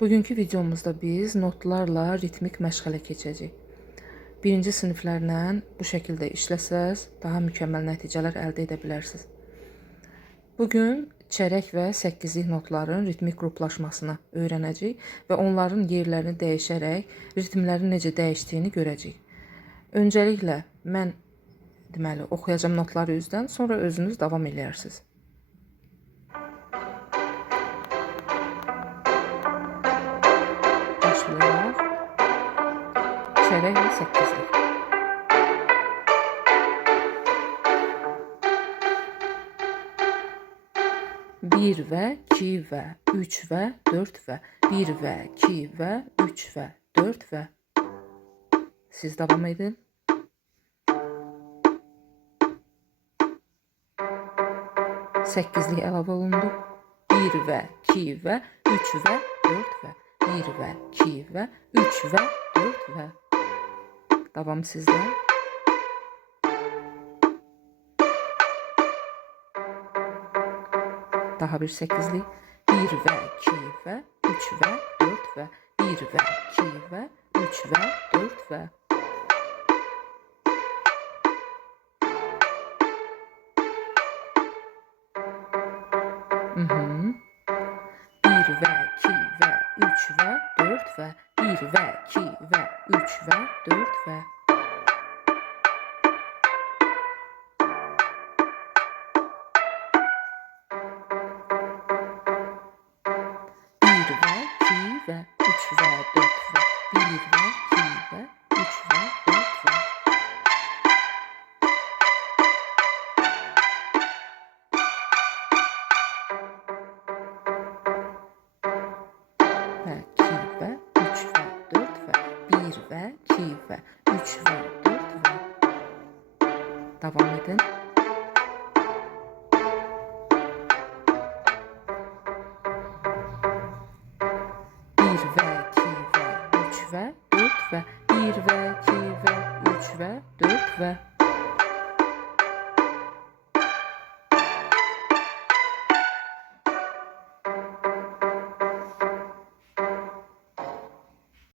Bugünkü videomuzda biz notlarla ritmik məşğələ keçəcəyik. Birinci siniflərlə bu şəkildə işləsəz, daha mükəmməl nəticələr əldə edə bilərsiniz. Bugün çərək və səkkizlik notların ritmik qruplaşmasını öyrənəcəyik və onların yerlərini dəyişərək ritmlərin necə dəyişdiyini görəcəyik. Öncəliklə mən oxuyacağım notları üzdən, sonra özünüz davam edərsiniz. Başlayaq. Çərək və səkkizlik. Bir və, iki və, üç və, dörd və, bir və, iki və, üç və, dörd və. Siz davam edin. Səkkizlik əlavə olundu. Bir və, iki və, üç və, dörd və, bir və, iki və, üç və, dörd və. Davam sizdə. Daha bir səkkizlik. Bir və, iki və, üç və, dörd və, bir və, iki və, üç və, dörd və. Bir və, iki və, üç və, dörd və, bir və, iki və, üç və, dörd və. Bir və, iki və, üç və, dörd və, bir və, iki və, üç və, dörd və. Və iki və, üç və, dörd və, bir və, iki və, üç və, dörd və. Davam edin. Bir və, iki və, üç və, dörd və, bir və, iki və, üç və, dörd və.